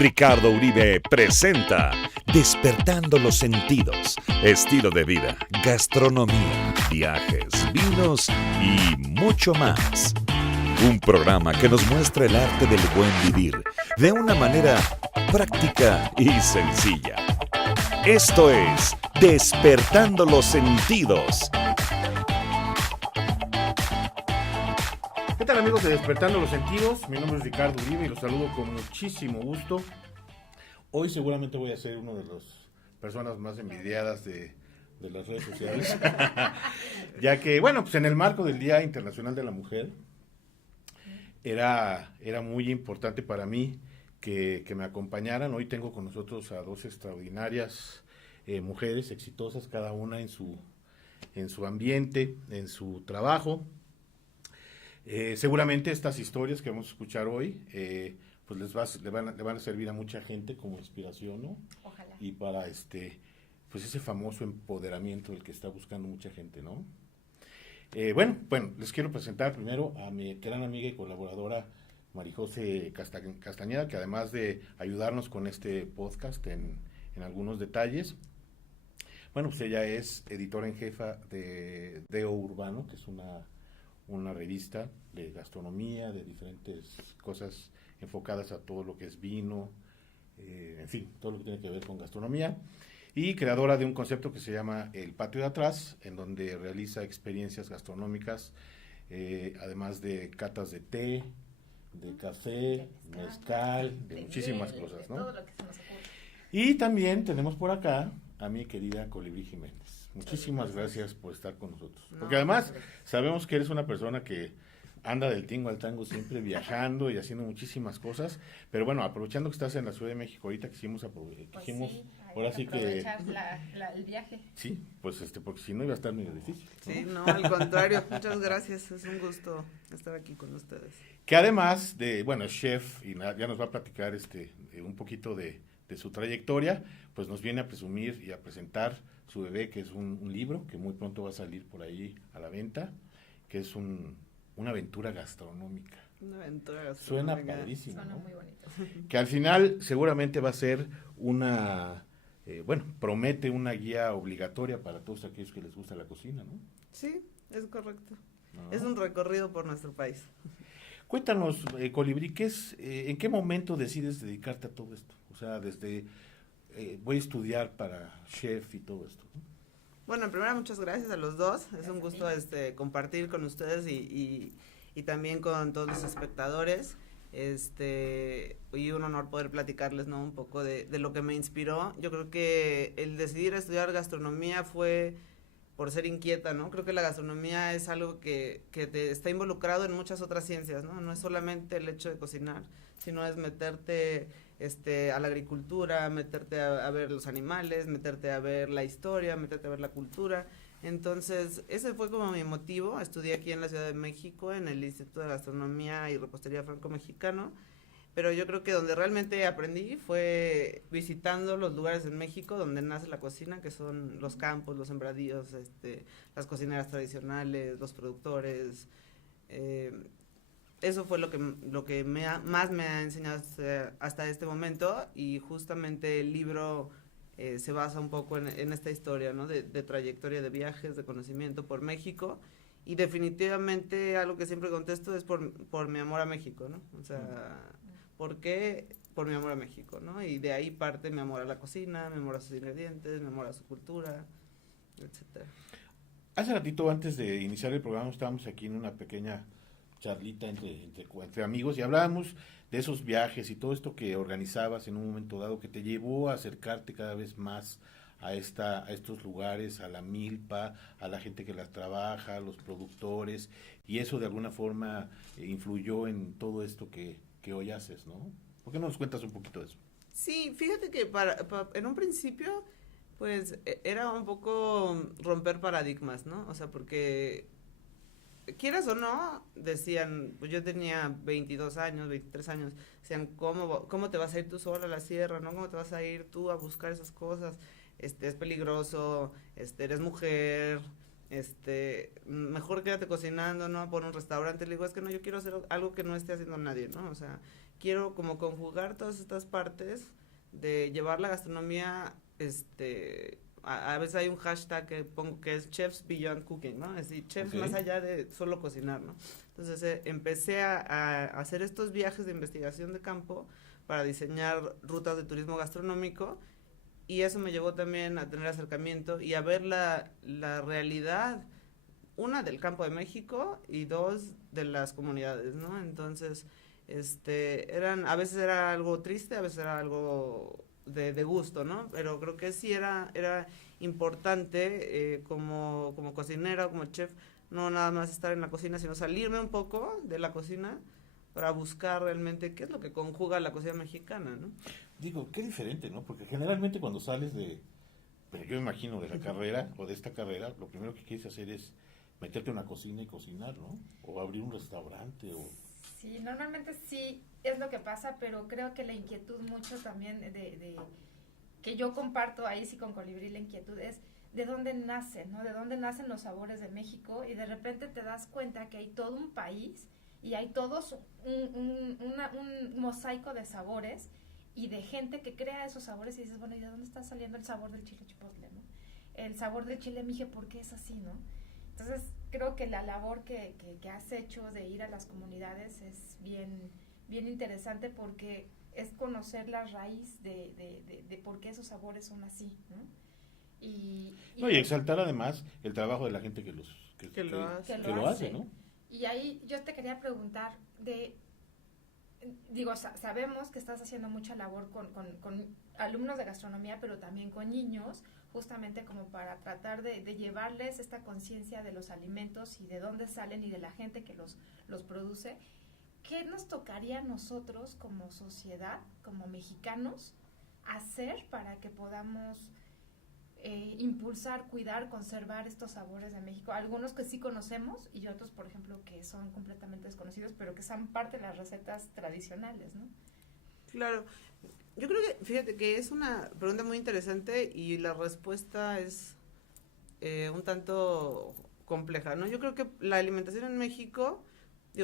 Ricardo Uribe presenta Despertando los Sentidos, estilo de vida, gastronomía, viajes, vinos y mucho más. Un programa que nos muestra el arte del buen vivir de una manera práctica y sencilla. Esto es Despertando los Sentidos. ¿Qué tal, amigos de Despertando los Sentidos? Mi nombre es Ricardo Uribe y los saludo con muchísimo gusto. Hoy seguramente voy a ser una de las personas más envidiadas de las redes sociales, ya que, bueno, pues en el marco del Día Internacional de la Mujer, era muy importante para mí que me acompañaran. Hoy tengo con nosotros a dos extraordinarias mujeres exitosas, cada una en su ambiente, en su trabajo. Seguramente estas historias que vamos a escuchar hoy pues le van a servir a mucha gente como inspiración, ¿no? Ojalá. Y para pues ese famoso empoderamiento del que está buscando mucha gente, ¿no? Bueno, les quiero presentar primero a mi gran amiga y colaboradora Marijose Castañeda, que además de ayudarnos con este podcast en algunos detalles, bueno, pues ella es editora en jefa de Deo Urbano, que es una revista de gastronomía, de diferentes cosas enfocadas a todo lo que es vino, en fin, todo lo que tiene que ver con gastronomía, y creadora de un concepto que se llama El Patio de Atrás, en donde realiza experiencias gastronómicas, además de catas de té, de café, mezcal, de muchísimas cosas, ¿no? Todo lo que se nos ocurre. Y también tenemos por acá a mi querida Colibrí Jiménez. Muchísimas gracias por estar con nosotros. Porque además sabemos que eres una persona que anda del tingo al tango siempre viajando y haciendo muchísimas cosas. Pero bueno, aprovechando que estás en la Ciudad de México ahorita, quisimos ahora sí que aprovechar el viaje. Sí, pues porque si no iba a estar medio difícil, ¿no? Sí, no, al contrario, muchas gracias, es un gusto estar aquí con ustedes. Que además es chef y ya nos va a platicar un poquito de su trayectoria, pues nos viene a presumir y a presentar su bebé, que es un libro que muy pronto va a salir por ahí a la venta, que es una aventura gastronómica. Una aventura gastronómica. Suena padrísimo, Suena ¿no? muy bonito. Que al final seguramente va a ser promete una guía obligatoria para todos aquellos que les gusta la cocina, ¿no? Sí, es correcto. ¿No? Es un recorrido por nuestro país. Cuéntanos, Colibrí, ¿en qué momento decides dedicarte a todo esto? O sea, desde voy a estudiar para chef y todo esto, ¿no? Bueno, en primera, muchas gracias a los dos. Es un gusto compartir con ustedes y también con todos los espectadores. Y un honor poder platicarles, ¿no? Un poco de lo que me inspiró. Yo creo que el decidir estudiar gastronomía fue por ser inquieta, ¿no? Creo que la gastronomía es algo que te está involucrado en muchas otras ciencias, ¿no? No es solamente el hecho de cocinar, sino es meterte a la agricultura, meterte a ver los animales, meterte a ver la historia, meterte a ver la cultura. Entonces, ese fue como mi motivo. Estudié aquí en la Ciudad de México, en el Instituto de Gastronomía y Repostería Franco-Mexicano, pero yo creo que donde realmente aprendí fue visitando los lugares en México donde nace la cocina, que son los campos, los sembradíos, las cocineras tradicionales, los productores. Eso fue lo que más me ha enseñado hasta este momento, y justamente el libro se basa un poco en esta historia, ¿no? De trayectoria de viajes, de conocimiento por México, y definitivamente algo que siempre contesto es por mi amor a México, ¿no? O sea, ¿por qué? Por mi amor a México, ¿no? Y de ahí parte mi amor a la cocina, mi amor a sus ingredientes, mi amor a su cultura, etcétera. Hace ratito, antes de iniciar el programa, estábamos aquí en una pequeña charlita entre amigos y hablábamos de esos viajes y todo esto que organizabas en un momento dado que te llevó a acercarte cada vez más a estos lugares, a la milpa, a la gente que las trabaja, a los productores, y eso de alguna forma influyó en todo esto que hoy haces, ¿no? ¿Por qué no nos cuentas un poquito de eso? Sí, fíjate que en un principio, pues, era un poco romper paradigmas, ¿no? O sea, porque quieras o no, decían, pues yo tenía 22 años, 23 años, decían, ¿cómo te vas a ir tú sola a la sierra, no? ¿Cómo te vas a ir tú a buscar esas cosas? Es peligroso, eres mujer, mejor quédate cocinando, ¿no? Pon un restaurante. Le digo, es que no, yo quiero hacer algo que no esté haciendo nadie, ¿no? O sea, quiero como conjugar todas estas partes de llevar la gastronomía, a veces hay un hashtag que pongo que es Chefs Beyond Cooking, ¿no? Es decir, chefs más allá de solo cocinar, ¿no? Entonces empecé a hacer estos viajes de investigación de campo para diseñar rutas de turismo gastronómico, y eso me llevó también a tener acercamiento y a ver la realidad, una, del campo de México, y dos, de las comunidades, ¿no? Entonces, a veces era algo triste, a veces era algo de gusto, ¿no? Pero creo que sí era importante, como cocinera, como chef, no nada más estar en la cocina, sino salirme un poco de la cocina para buscar realmente qué es lo que conjuga la cocina mexicana, ¿no? Digo, qué diferente, ¿no? Porque generalmente cuando sales pero yo imagino de la carrera o de esta carrera, lo primero que quieres hacer es meterte en una cocina y cocinar, ¿no? O abrir un restaurante o... Sí, normalmente sí es lo que pasa, pero creo que la inquietud mucho también de que yo comparto ahí sí con Colibrí, la inquietud es de dónde nacen, ¿no? De dónde nacen los sabores de México, y de repente te das cuenta que hay todo un país y hay todos un mosaico de sabores y de gente que crea esos sabores, y dices, bueno, ¿y de dónde está saliendo el sabor del chile chipotle, no? El sabor del chile mije, ¿por qué es así, no? Entonces, creo que la labor que has hecho de ir a las comunidades es bien interesante, porque es conocer la raíz de por qué esos sabores son así, ¿no? Y exaltar además el trabajo de la gente que lo hace, ¿no? Y ahí yo te quería preguntar sabemos que estás haciendo mucha labor con alumnos de gastronomía, pero también con niños, justamente como para tratar de llevarles esta conciencia de los alimentos y de dónde salen y de la gente que los produce. ¿Qué nos tocaría a nosotros como sociedad, como mexicanos, hacer para que podamos impulsar, cuidar, conservar estos sabores de México? Algunos que sí conocemos y otros, por ejemplo, que son completamente desconocidos, pero que son parte de las recetas tradicionales, ¿no? Claro, yo creo que, fíjate que es una pregunta muy interesante y la respuesta es un tanto compleja, ¿no? Yo creo que la alimentación en México,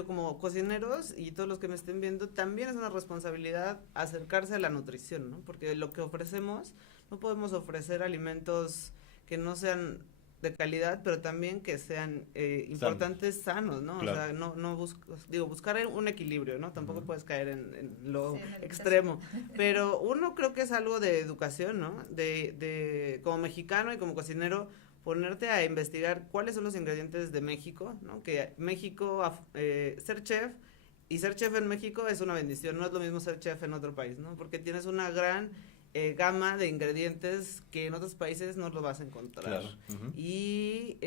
como cocineros y todos los que me estén viendo, también es una responsabilidad acercarse a la nutrición, ¿no? Porque lo que ofrecemos, no podemos ofrecer alimentos que no sean de calidad, pero también que sean importantes, sanos, ¿no? Claro. O sea, buscar un equilibrio, ¿no? Tampoco puedes caer en lo extremo, pero uno creo que es algo de educación, ¿no? De como mexicano y como cocinero, ponerte a investigar cuáles son los ingredientes de México, ¿no? Que México, ser chef en México es una bendición, no es lo mismo ser chef en otro país, ¿no? Porque tienes una gran gama de ingredientes que en otros países no lo vas a encontrar. Claro. Uh-huh. Y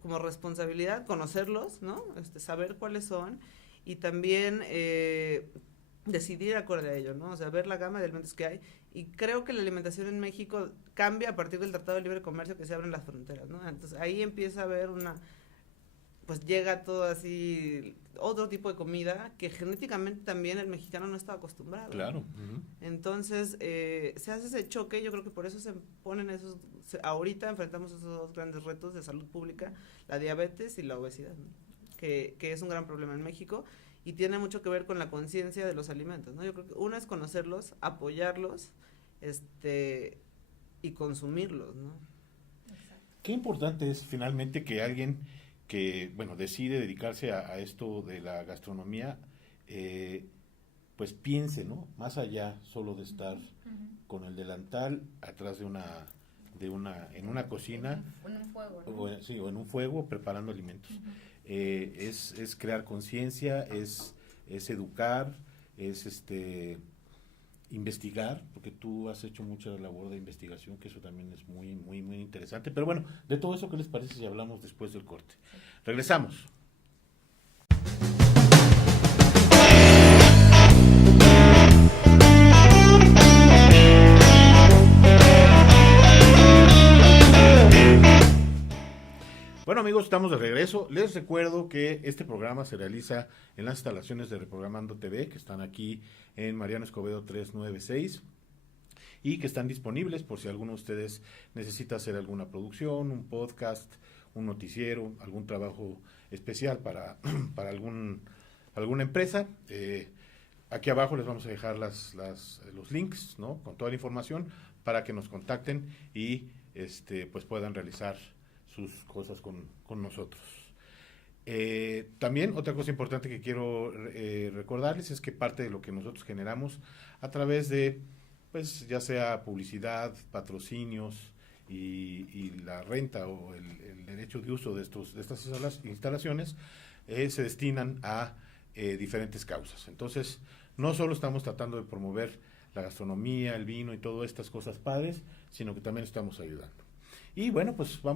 como responsabilidad conocerlos, ¿no? Saber cuáles son, y también decidir acorde a ello, ¿no? O sea, ver la gama de alimentos que hay. Y creo que la alimentación en México cambia a partir del Tratado de Libre Comercio, que se abren las fronteras, ¿no? Entonces ahí empieza a haber pues llega todo así, otro tipo de comida que genéticamente también el mexicano no está acostumbrado. Claro. Uh-huh. Entonces se hace ese choque, yo creo que por eso se ponen ahorita enfrentamos esos dos grandes retos de salud pública, la diabetes y la obesidad, ¿no? que es un gran problema en México, y tiene mucho que ver con la conciencia de los alimentos, ¿no? Yo creo que uno es conocerlos, apoyarlos, y consumirlos, ¿no? Qué importante es finalmente que alguien que, decide dedicarse a esto de la gastronomía, pues piense, ¿no? Más allá solo de estar con el delantal atrás en una cocina. En un fuego, ¿no? O en un fuego preparando alimentos. Uh-huh. Es crear conciencia, es educar, es investigar, porque tú has hecho mucha labor de investigación, que eso también es muy, muy, muy interesante. Pero bueno, de todo eso, ¿qué les parece si hablamos después del corte? Regresamos. Bueno, amigos, estamos de regreso. Les recuerdo que este programa se realiza en las instalaciones de Reprogramando TV, que están aquí en Mariano Escobedo 396, y que están disponibles por si alguno de ustedes necesita hacer alguna producción, un podcast, un noticiero, algún trabajo especial para, para alguna empresa. Aquí abajo les vamos a dejar los links, ¿no? Con toda la información para que nos contacten y pues puedan realizar sus cosas con nosotros. También otra cosa importante que quiero recordarles es que parte de lo que nosotros generamos a través de, pues ya sea publicidad, patrocinios y la renta o el derecho de uso de estas instalaciones, se destinan a diferentes causas. Entonces, no solo estamos tratando de promover la gastronomía, el vino y todas estas cosas padres, sino que también estamos ayudando. Y bueno, pues lo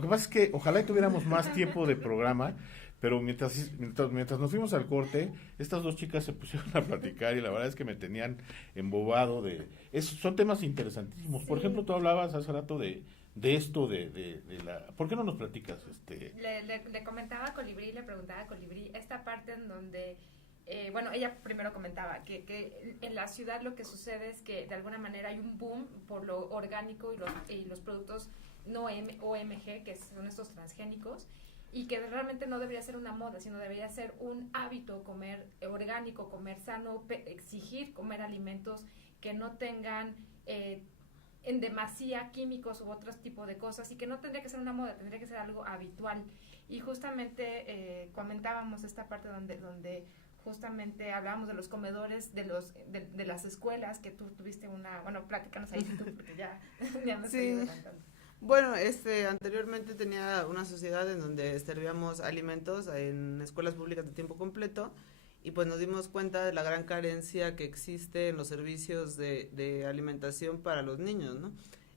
que pasa es que ojalá tuviéramos más tiempo de programa, pero mientras nos fuimos al corte, estas dos chicas se pusieron a platicar y la verdad es que me tenían embobado son temas interesantísimos. Sí. Por ejemplo, tú hablabas hace rato de esto, de la... ¿Por qué no nos platicas? Le comentaba a Colibrí, le preguntaba a Colibrí, esta parte en donde... bueno, ella primero comentaba que en la ciudad lo que sucede es que de alguna manera hay un boom por lo orgánico y los productos no OMG, que son estos transgénicos, y que realmente no debería ser una moda, sino debería ser un hábito comer orgánico, comer sano, exigir comer alimentos que no tengan en demasía químicos u otros tipos de cosas, y que no tendría que ser una moda, tendría que ser algo habitual. Y justamente comentábamos esta parte donde justamente hablábamos de los comedores de las escuelas, que tú tuviste pláticanos ahí tú, porque ya me estoy adelantando. Bueno, anteriormente tenía una sociedad en donde servíamos alimentos en escuelas públicas de tiempo completo, y pues nos dimos cuenta de la gran carencia que existe en los servicios de alimentación para los niños, ¿no?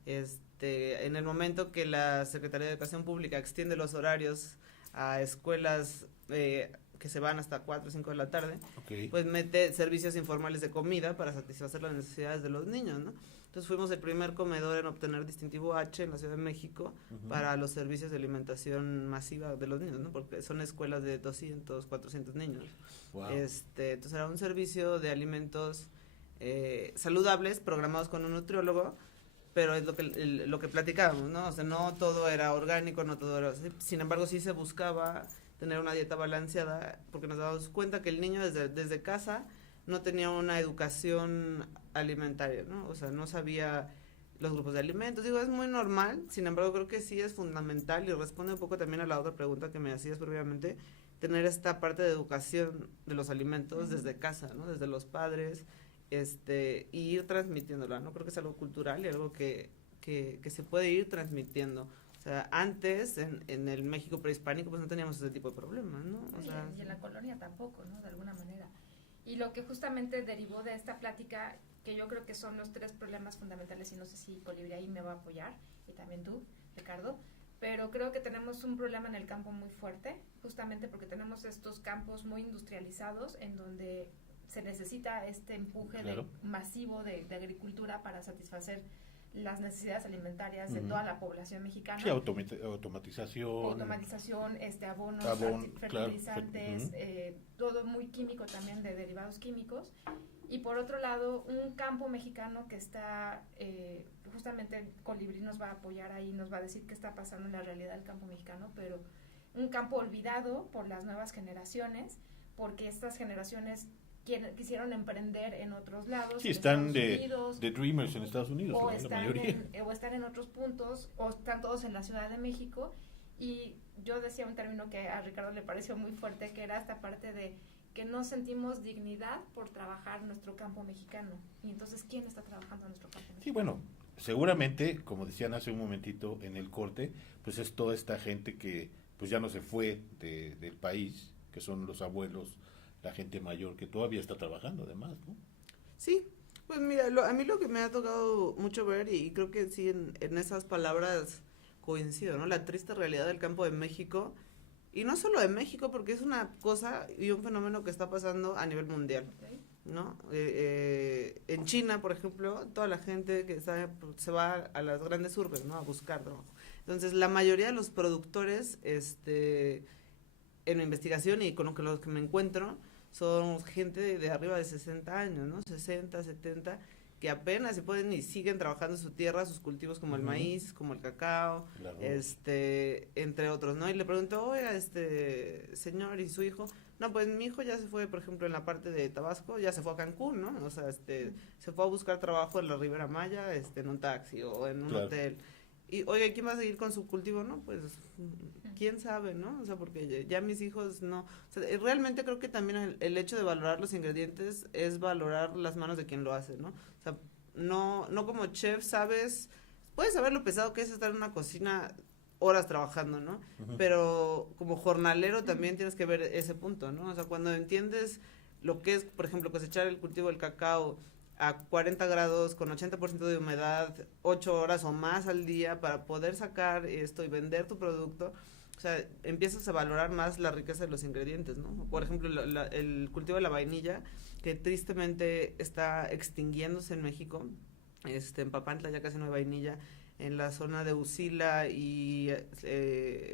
En el momento que la Secretaría de Educación Pública extiende los horarios a escuelas que se van hasta 4 o 5 de la tarde, okay, pues mete servicios informales de comida para satisfacer las necesidades de los niños, ¿no? Entonces fuimos el primer comedor en obtener distintivo H en la Ciudad de México, uh-huh, para los servicios de alimentación masiva de los niños, ¿no? Porque son escuelas de 200, 400 niños. Wow. Entonces era un servicio de alimentos saludables, programados con un nutriólogo, pero es lo que platicábamos, ¿no? O sea, no todo era orgánico, no todo era... Sin embargo, sí se buscaba tener una dieta balanceada, porque nos damos cuenta que el niño desde casa no tenía una educación alimentaria, ¿no? O sea, no sabía los grupos de alimentos. Digo, es muy normal, sin embargo, creo que sí es fundamental, y responde un poco también a la otra pregunta que me hacías previamente, tener esta parte de educación de los alimentos, uh-huh, desde casa, ¿no? Desde los padres, y ir transmitiéndola, ¿no? Creo que es algo cultural y algo que se puede ir transmitiendo. O sea, antes, en el México prehispánico, pues no teníamos ese tipo de problemas, ¿no? O sea, y en la colonia tampoco, ¿no? De alguna manera. Y lo que justamente derivó de esta plática, que yo creo que son los 3 problemas fundamentales, y no sé si Colibrí ahí me va a apoyar, y también tú, Ricardo, pero creo que tenemos un problema en el campo muy fuerte, justamente porque tenemos estos campos muy industrializados, en donde se necesita este empuje, claro, masivo de agricultura para satisfacer las necesidades alimentarias, uh-huh, de toda la población mexicana. Sí, automatización, abonos, fertilizantes, claro, todo muy químico también, de derivados químicos. Y por otro lado, un campo mexicano que está, justamente Colibrí nos va a apoyar ahí, nos va a decir qué está pasando en la realidad del campo mexicano, pero un campo olvidado por las nuevas generaciones, porque estas generaciones quisieron emprender en otros lados. Sí, están de dreamers en Estados Unidos, o están en otros puntos, o están todos en la Ciudad de México. Y yo decía un término que a Ricardo le pareció muy fuerte, que era esta parte de que no sentimos dignidad por trabajar nuestro campo mexicano. Y entonces, ¿quién está trabajando en nuestro campo mexicano? Sí, bueno, seguramente, como decían hace un momentito en el corte, pues es toda esta gente que pues ya no se fue del país, que son los abuelos, la gente mayor que todavía está trabajando además, ¿no? Sí, pues mira, a mí lo que me ha tocado mucho ver, y creo que sí en esas palabras coincido, ¿no? La triste realidad del campo de México, y no solo de México, porque es una cosa y un fenómeno que está pasando a nivel mundial, ¿no? En China, por ejemplo, toda la gente que se va a las grandes urbes, ¿no? A buscar trabajo. Entonces, la mayoría de los productores, en la investigación y con los que me encuentro, son gente de arriba de 60 años, ¿no? 60, 70, que apenas se pueden y siguen trabajando su tierra, sus cultivos como el maíz, como el cacao, entre otros, ¿no? Y le pregunto, oiga, señor, ¿y su hijo? No, pues mi hijo ya se fue, por ejemplo, en la parte de Tabasco, ya se fue a Cancún, ¿no? O sea, se fue a buscar trabajo en la Ribera Maya, en un taxi o en un hotel. Y, oiga, ¿quién va a seguir con su cultivo? No, pues, quién sabe, ¿no? O sea, porque ya mis hijos no. O sea, realmente creo que también el hecho de valorar los ingredientes es valorar las manos de quien lo hace, ¿no? O sea, no como chef puedes saber lo pesado que es estar en una cocina horas trabajando, ¿no? Pero como jornalero también tienes que ver ese punto, ¿no? O sea, cuando entiendes lo que es, por ejemplo, cosechar el cultivo del cacao a 40 grados, con 80% de humedad, 8 horas o más al día para poder sacar esto y vender tu producto, o sea, empiezas a valorar más la riqueza de los ingredientes, ¿no? Por ejemplo, el cultivo de la vainilla, que tristemente está extinguiéndose en México, en Papantla ya casi no hay vainilla, en la zona de Usila y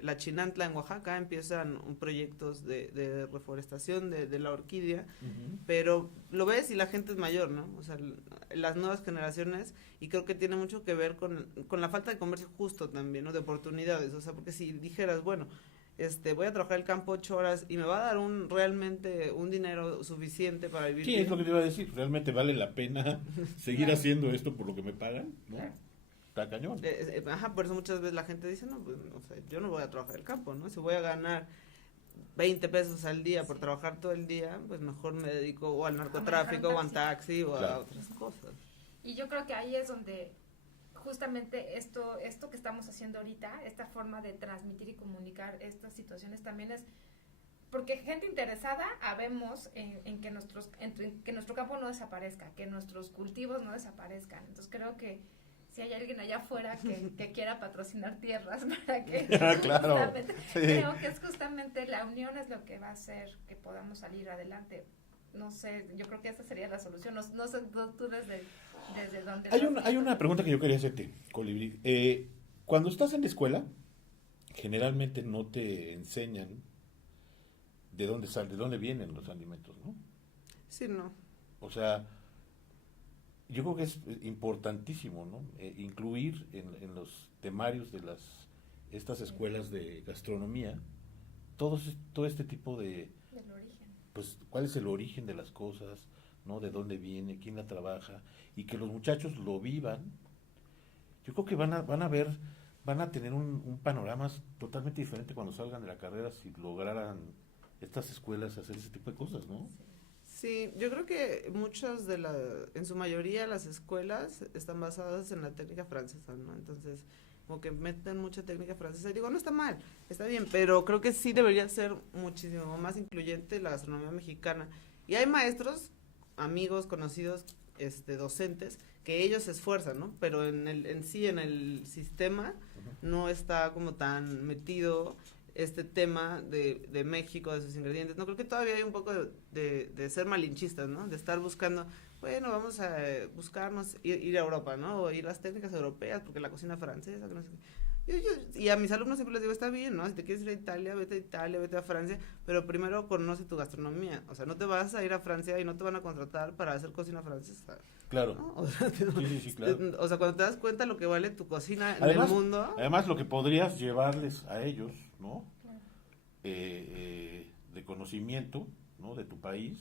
la Chinantla en Oaxaca empiezan proyectos de reforestación de la orquídea, pero lo ves y la gente es mayor, ¿no? O sea, las nuevas generaciones, y creo que tiene mucho que ver con la falta de comercio justo también, ¿no? De oportunidades, o sea, porque si dijeras, bueno, voy a trabajar el campo 8 horas y me va a dar realmente un dinero suficiente para vivir. Sí, bien. es lo que te iba a decir, realmente vale la pena seguir haciendo esto por lo que me pagan, ¿no? Está cañón. Por eso muchas veces la gente dice, no, pues, o sea, yo no voy a trabajar el campo, ¿no? Si voy a ganar 20 pesos al día por trabajar todo el día, pues mejor me dedico o al narcotráfico o al taxi o a otras cosas. Y yo creo que ahí es donde justamente esto que estamos haciendo ahorita, esta forma de transmitir y comunicar estas situaciones también es porque gente interesada habemos en que nuestro campo no desaparezca, que nuestros cultivos no desaparezcan. Entonces creo que si hay alguien allá afuera que quiera patrocinar tierras para que claro, creo que es justamente la unión es lo que va a hacer que podamos salir adelante. No sé, yo creo que esa sería la solución. No sé tú desde dónde. Hay una pregunta que yo quería hacerte, Colibrí. Cuando estás en la escuela, generalmente no te enseñan de dónde vienen los alimentos, ¿no? Sí, no. O sea, yo creo que es importantísimo, ¿no? Incluir en los temarios de estas escuelas de gastronomía todo este tipo de del origen. Pues cuál es el origen de las cosas, ¿no? De dónde viene, quién la trabaja, y que los muchachos lo vivan. Yo creo que van a tener un panorama totalmente diferente cuando salgan de la carrera si lograran estas escuelas hacer ese tipo de cosas, ¿no? Sí, yo creo que en su mayoría las escuelas están basadas en la técnica francesa, ¿no? Entonces, como que meten mucha técnica francesa y digo, no está mal, está bien, pero creo que sí debería ser muchísimo más incluyente la gastronomía mexicana. Y hay maestros, amigos, conocidos, docentes, que ellos se esfuerzan, ¿no? Pero en el sistema no está como tan metido este tema de México, de sus ingredientes. No, creo que todavía hay un poco de ser malinchistas, ¿no? De estar buscando, bueno, vamos a buscarnos ir a Europa, ¿no? O ir a las técnicas europeas, porque la cocina francesa, que no sé qué. Y a mis alumnos siempre les digo, está bien, ¿no? Si te quieres ir a Italia, vete a Francia, pero primero conoce tu gastronomía. O sea, no te vas a ir a Francia y no te van a contratar para hacer cocina francesa. Claro. ¿No? O sea, sí, claro. O sea, cuando te das cuenta lo que vale tu cocina Además, en el mundo. Además, lo que podrías llevarles a ellos, ¿no? De conocimiento, ¿no? De tu país,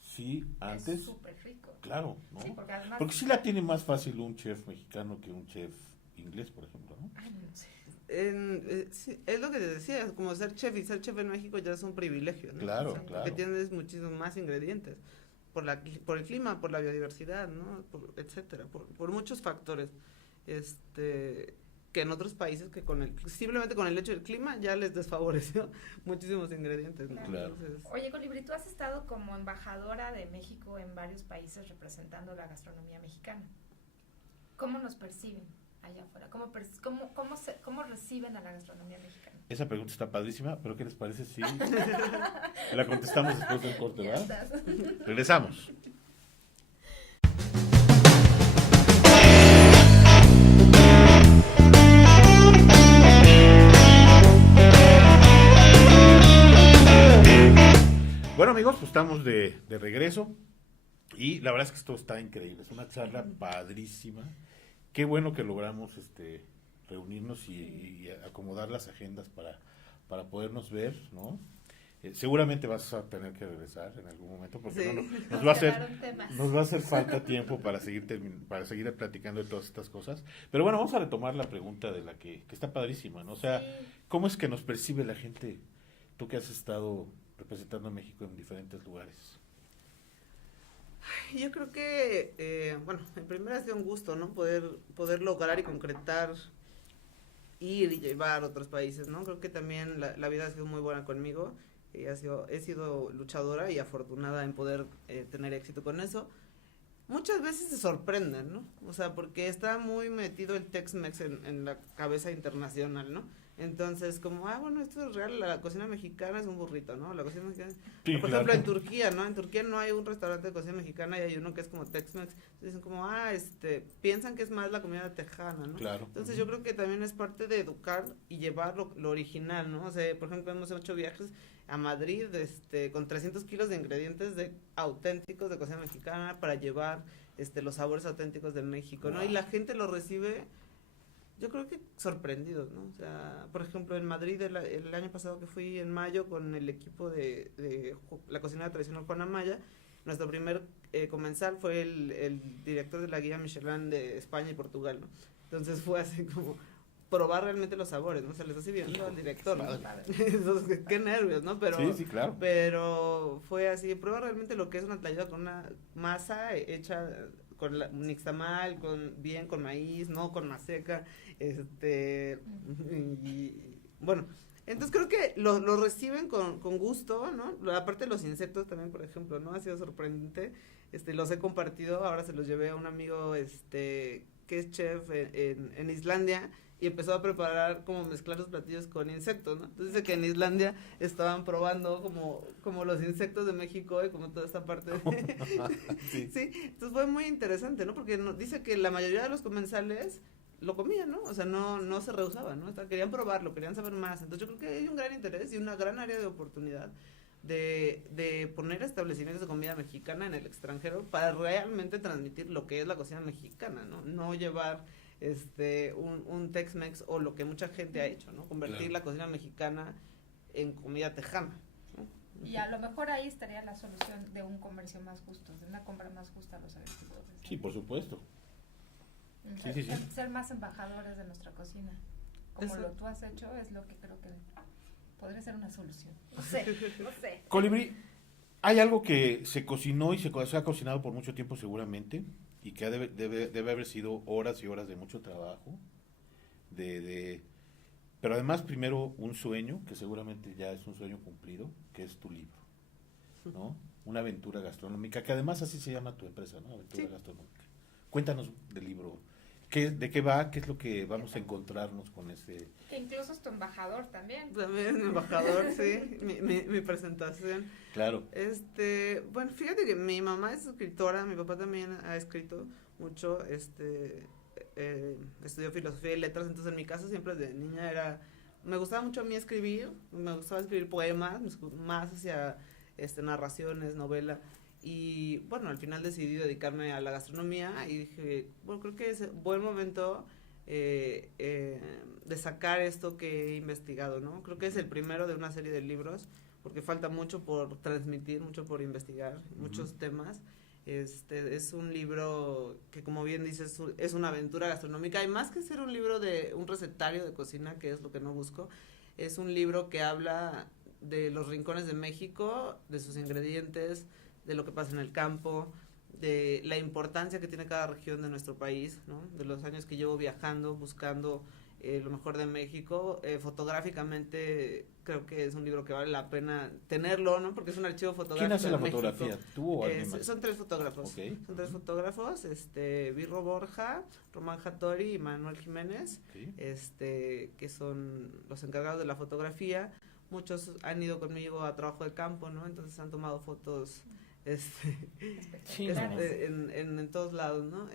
sí, antes. Es súper rico. Claro, ¿no? Sí, porque sí la tiene más fácil un chef mexicano que un chef inglés, por ejemplo, ¿no? Ay, no sé. Sí, es lo que te decía, como ser chef en México ya es un privilegio, ¿no? Claro, O sea, claro. porque tienes muchísimos más ingredientes, por el clima, por la biodiversidad, ¿no? Etcétera, por muchos factores, que en otros países que simplemente con el hecho del clima ya les desfavoreció muchísimos ingredientes, ¿no? Claro. Entonces, Oye, Colibrí, tú has estado como embajadora de México en varios países representando la gastronomía mexicana. ¿Cómo nos perciben allá afuera? ¿Cómo reciben a la gastronomía mexicana? Esa pregunta está padrísima, pero ¿qué les parece si la contestamos después del corte, Ya ¿verdad? estás. Regresamos. Bueno, amigos, pues estamos de regreso. Y la verdad es que esto está increíble, es una charla padrísima. Qué bueno que logramos reunirnos y acomodar las agendas para podernos ver, ¿no? Seguramente vas a tener que regresar en algún momento porque Sí. nos va a hacer quedaron temas. nos va a hacer falta tiempo para seguir platicando de todas estas cosas. Pero bueno, vamos a retomar la pregunta de la que está padrísima, ¿no? O sea, Sí. ¿cómo es que nos percibe la gente, tú que has estado representando a México en diferentes lugares? Yo creo que, bueno, en primera ha sido un gusto, ¿no? Poder lograr y concretar, ir y llevar a otros países, ¿no? Creo que también la vida ha sido muy buena conmigo. He sido luchadora y afortunada en poder tener éxito con eso. Muchas veces se sorprenden, ¿no? O sea, porque está muy metido el Tex-Mex en la cabeza internacional, ¿no? Entonces, como, bueno, esto es real, la cocina mexicana es un burrito, ¿no? La cocina mexicana... Sí, por claro. ejemplo, en Turquía, ¿no? En Turquía no hay un restaurante de cocina mexicana y hay uno que es como Tex-Mex. Dicen como, piensan que es más la comida tejana, ¿no? Claro. Entonces yo creo que también es parte de educar y llevar lo original, ¿no? O sea, por ejemplo, hemos hecho viajes a Madrid, con 300 kilos de ingredientes auténticos de cocina mexicana para llevar, los sabores auténticos de México, ¿no? Wow. Y la gente lo recibe, yo creo que sorprendidos, ¿no? O sea, por ejemplo, en Madrid el año pasado que fui en mayo con el equipo de la cocinera tradicional Juana Maya, nuestro primer comensal fue el director de la guía Michelin de España y Portugal, ¿no? Entonces fue así como probar realmente los sabores, ¿no? Se les está sirviendo al director, ¿no? Entonces, qué nervios, ¿no? Pero, Sí, claro. Pero fue así, prueba realmente lo que es una tlayuda con una masa hecha con un nixtamal, con maíz, no con maseca, y bueno, entonces creo que lo reciben con gusto, ¿no? Aparte de los insectos también, por ejemplo, ¿no? Ha sido sorprendente, los he compartido, ahora se los llevé a un amigo, que es chef en Islandia, y empezó a preparar como mezclar los platillos con insectos, ¿no? Entonces dice que en Islandia estaban probando como los insectos de México y como toda esta parte Sí. sí, entonces fue muy interesante, ¿no? Porque dice que la mayoría de los comensales lo comían, ¿no? O sea, no se rehusaban, ¿no? Querían probarlo, querían saber más. Entonces yo creo que hay un gran interés y una gran área de oportunidad de poner establecimientos de comida mexicana en el extranjero para realmente transmitir lo que es la cocina mexicana, ¿no? No llevar un Tex-Mex o lo que mucha gente ha hecho, ¿no? Convertir Claro. la cocina mexicana en comida tejana, ¿no? Y a lo mejor ahí estaría la solución de un comercio más justo, de una compra más justa a los agricultores. Sí, por supuesto. Ser, Sí. ser más embajadores de nuestra cocina, como Eso. lo tú has hecho, es lo que creo que podría ser una solución. No sé. Colibrí, hay algo que se cocinó y se ha cocinado por mucho tiempo seguramente y que debe haber sido horas y horas de mucho trabajo, pero además primero un sueño, que seguramente ya es un sueño cumplido, que es tu libro, ¿no? Una aventura gastronómica, que además así se llama tu empresa, ¿no? Aventura Sí. Gastronómica. Cuéntanos del libro. ¿De qué va? ¿Qué es lo que vamos a encontrarnos con ese? Que incluso es tu embajador también. También mi embajador, sí, mi presentación. Claro. Bueno, fíjate que mi mamá es escritora, mi papá también ha escrito mucho, estudió filosofía y letras, entonces en mi caso siempre de niña me gustaba mucho a mí escribir, me gustaba escribir poemas, más hacia narraciones, novela, y bueno, al final decidí dedicarme a la gastronomía y dije, bueno, creo que es buen momento de sacar esto que he investigado, ¿no? Creo que es el primero de una serie de libros, porque falta mucho por transmitir, mucho por investigar, muchos temas. Es un libro que, como bien dices, es una aventura gastronómica, y más que ser un libro de un recetario de cocina, que es lo que no busco, es un libro que habla de los rincones de México, de sus ingredientes, de lo que pasa en el campo, de la importancia que tiene cada región de nuestro país, ¿no? De los años que llevo viajando, buscando lo mejor de México. Fotográficamente creo que es un libro que vale la pena tenerlo, ¿no? Porque es un archivo fotográfico. ¿Quién hace de la México. fotografía? ¿Tú o alguien más? Son 3 fotógrafos. Ok. Son 3 fotógrafos, Virro Borja, Román Hattori y Manuel Jiménez, Sí. que son los encargados de la fotografía. Muchos han ido conmigo a trabajo de campo, ¿no? Entonces han tomado fotos Sí, no. en todos lados, ¿no?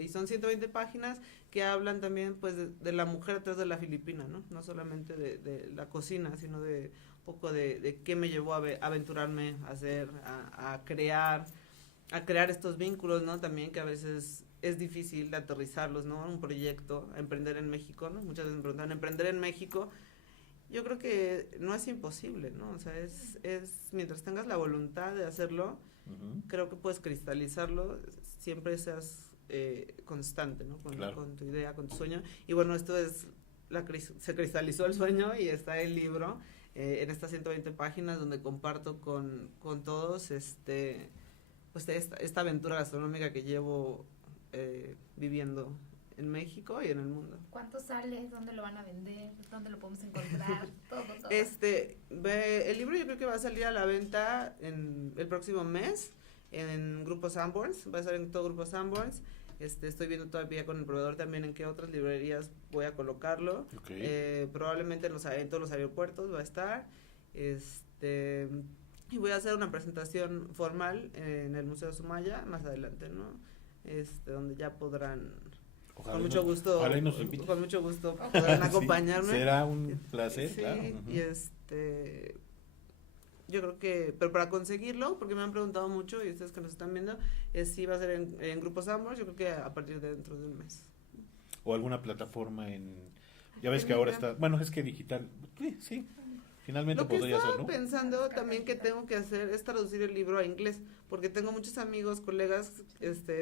Y son 120 páginas que hablan también, pues, de la mujer atrás de la filipina, ¿no? No solamente de la cocina, sino de un poco de qué me llevó a aventurarme a hacer, a crear, a crear estos vínculos, ¿no? También que a veces es difícil de aterrizarlos, ¿no? Un proyecto, a emprender en México, ¿no? Muchas veces me preguntan, ¿emprender en México? Yo creo que no es imposible, ¿no? O sea, es mientras tengas la voluntad de hacerlo, creo que puedes cristalizarlo, siempre seas constante, ¿no? Con tu idea, con tu sueño. Y bueno, esto es, se cristalizó el sueño y está el libro en estas 120 páginas donde comparto con todos pues esta aventura gastronómica que llevo viviendo en México y en el mundo. ¿Cuánto sale? ¿Dónde lo van a vender? ¿Dónde lo podemos encontrar? todo. El libro yo creo que va a salir a la venta el próximo mes en Grupo Sanborns, va a estar en todo Grupo Sanborns. Estoy viendo todavía con el proveedor también en qué otras librerías voy a colocarlo. Okay. Probablemente en todos los aeropuertos va a estar. Y voy a hacer una presentación formal en el Museo Sumaya más adelante, ¿no? Donde ya podrán ojalá con mucho gusto podrán acompañarme. Sí, será un placer, sí, claro. Y yo creo que, pero para conseguirlo, porque me han preguntado mucho y ustedes que nos están viendo, si va a ser en Grupo Sanborns, yo creo que a partir de dentro de un mes. O alguna plataforma ya ves que ahora está, bueno, es que digital, sí. Finalmente podría ser, ¿no? Lo que estaba pensando también que tengo que hacer es traducir el libro a inglés, porque tengo muchos amigos, colegas,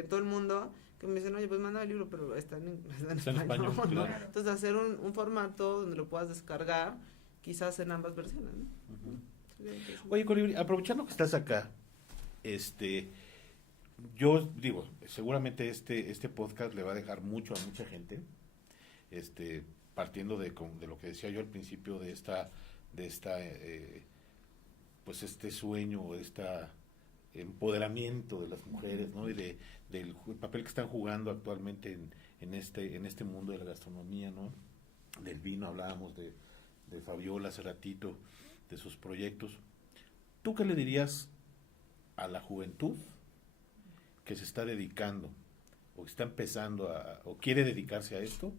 todo el mundo, que me dicen, oye, pues manda el libro, pero está en español, ¿no? Claro. Entonces hacer un formato donde lo puedas descargar, quizás en ambas versiones, ¿no? Oye, Colibrí, aprovechando que estás acá, yo digo, seguramente este podcast le va a dejar mucho a mucha gente, partiendo de lo que decía yo al principio de esta pues sueño, empoderamiento de las mujeres, ¿no? Y del papel que están jugando actualmente en este mundo de la gastronomía, ¿no? Del vino, hablábamos de Fabiola hace ratito, de sus proyectos. ¿Tú qué le dirías a la juventud que se está dedicando o que está empezando o quiere dedicarse a esto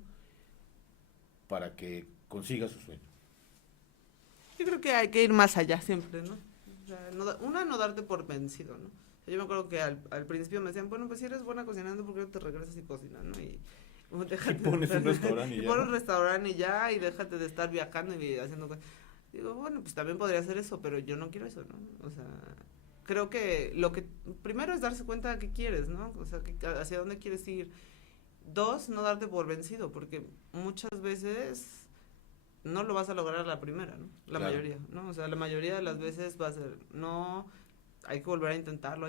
para que consiga su sueño? Yo creo que hay que ir más allá siempre, ¿no? O sea, no darte por vencido, ¿no? Yo me acuerdo que al principio me decían, bueno, pues si eres buena cocinando, ¿por qué no te regresas y cocinas, no? Y pones un restaurante y ya. Pones un restaurante y ya, y déjate de estar viajando y haciendo cosas. Digo, bueno, pues también podría hacer eso, pero yo no quiero eso, ¿no? O sea, creo que lo que primero es darse cuenta de qué quieres, ¿no? O sea, hacia dónde quieres ir. 2, no darte por vencido, porque muchas veces no lo vas a lograr a la primera, ¿no? La mayoría, ¿no? O sea, la mayoría de las veces va a ser, no, hay que volver a intentarlo,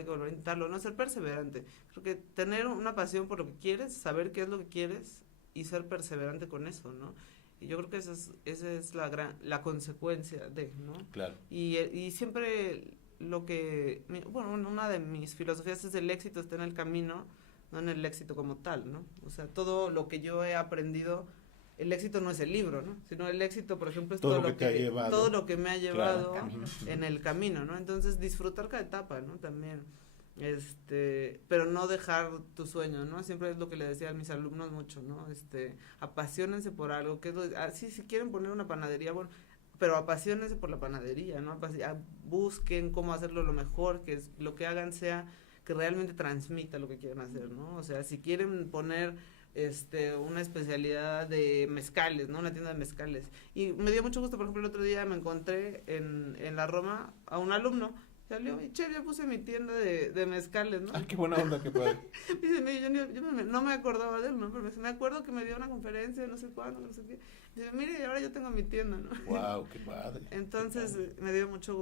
no ser perseverante. Creo que tener una pasión por lo que quieres, saber qué es lo que quieres y ser perseverante con eso, ¿no? Y yo creo que esa es la consecuencia de, ¿no? Claro. Y siempre una de mis filosofías es el éxito está en el camino, no en el éxito como tal, ¿no? O sea, todo lo que yo he aprendido, el éxito no es el libro, ¿no? Sino el éxito, por ejemplo, es todo lo que me ha llevado claro. en el camino, ¿no? Entonces, disfrutar cada etapa, ¿no? También, pero no dejar tu sueño, ¿no? Siempre es lo que le decía a mis alumnos mucho, ¿no? Apasionense por algo, que es si quieren poner una panadería, bueno, pero apasionense por la panadería, ¿no? Busquen cómo hacerlo lo mejor, que lo que hagan sea que realmente transmita lo que quieren hacer, ¿no? O sea, si quieren poner una especialidad de mezcales, ¿no? Una tienda de mezcales. Y me dio mucho gusto, por ejemplo, el otro día me encontré en la Roma a un alumno, salió y chef, ya puse mi tienda de mezcales, ¿no? Ah, qué buena onda, qué padre. Dice, yo no me acordaba de él, ¿no? Pero me acuerdo que me dio una conferencia, no sé cuándo, no sé qué. Dice, mire, ahora yo tengo mi tienda, ¿no? Wow, qué padre. Entonces, qué padre.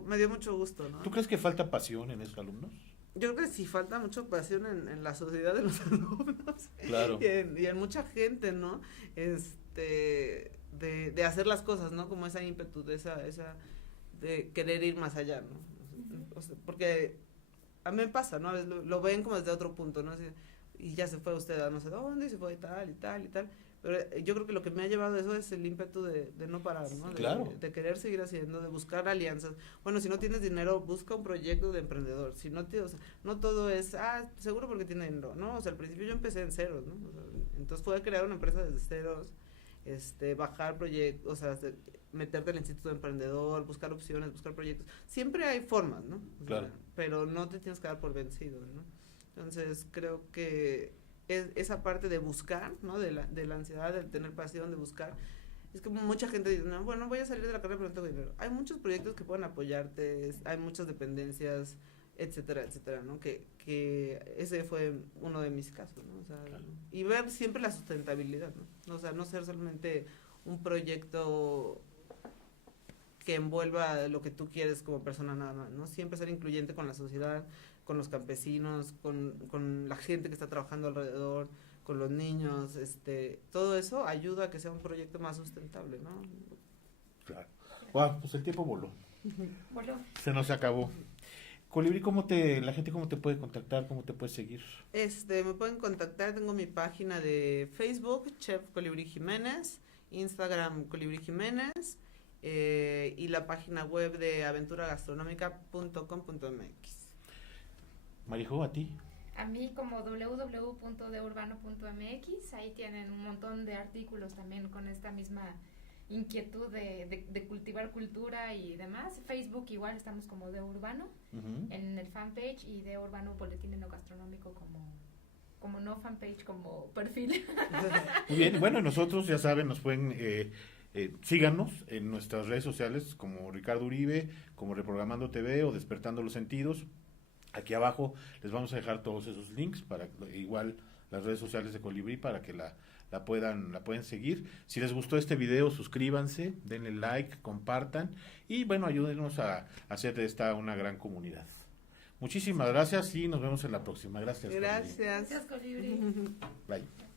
me dio mucho gusto, ¿no? ¿Tú crees que falta pasión en esos alumnos? Yo creo que sí falta mucha pasión en la sociedad de los alumnos. Claro. Y en mucha gente, ¿no? De hacer las cosas, ¿no? Como esa ímpetu, esa de querer ir más allá, ¿no? O sea, porque a mí me pasa, ¿no? A veces lo ven como desde otro punto, ¿no? Así, y ya se fue usted a no sé dónde, y se fue y tal, y tal, y tal. Pero yo creo que lo que me ha llevado a eso es el ímpetu de no parar, ¿no? De querer seguir haciendo, de buscar alianzas. Bueno, si no tienes dinero, busca un proyecto de emprendedor. Si no, o sea, no todo es, seguro porque tiene dinero, ¿no? O sea, al principio yo empecé en ceros, ¿no? O sea, entonces fue a crear una empresa desde ceros, bajar proyectos, o sea, meterte al instituto de emprendedor, buscar opciones, buscar proyectos. Siempre hay formas, ¿no? O sea, claro. Pero no te tienes que dar por vencido, ¿no? Entonces creo que esa parte de buscar, ¿no? De la ansiedad, de tener pasión, de buscar. Es que mucha gente dice, no, bueno, voy a salir de la carrera pero no tengo dinero. Hay muchos proyectos que pueden apoyarte, hay muchas dependencias, etcétera, etcétera, ¿no? Que ese fue uno de mis casos, ¿no? O sea, claro. Y ver siempre la sustentabilidad, ¿no? O sea, no ser solamente un proyecto que envuelva lo que tú quieres como persona nada más, ¿no? Siempre ser incluyente con la sociedad, con los campesinos, con la gente que está trabajando alrededor, con los niños, todo eso ayuda a que sea un proyecto más sustentable, ¿no? Claro. Wow, pues el tiempo voló. Voló. Se nos acabó. Colibrí, la gente cómo te puede contactar, cómo te puede seguir? Me pueden contactar, tengo mi página de Facebook, Chef Colibrí Jiménez, Instagram Colibrí Jiménez, y la página web de aventuragastronómica.com.mx. Marijo, ¿a ti? A mí como www.deurbano.mx, ahí tienen un montón de artículos también con esta misma inquietud de cultivar cultura y demás. Facebook igual estamos como De Urbano, en el fanpage, y De Urbano Boletín Enogastronómico como no fanpage, como perfil. Muy bien, bueno, nosotros ya saben, nos pueden, síganos en nuestras redes sociales como Ricardo Uribe, como Reprogramando TV o Despertando los Sentidos. Aquí abajo les vamos a dejar todos esos links para igual las redes sociales de Colibrí para que la puedan seguir. Si les gustó este video, suscríbanse, denle like, compartan y bueno, ayúdenos a hacer de esta una gran comunidad. Muchísimas gracias y nos vemos en la próxima. Gracias. Gracias. Gracias, Colibrí. Bye.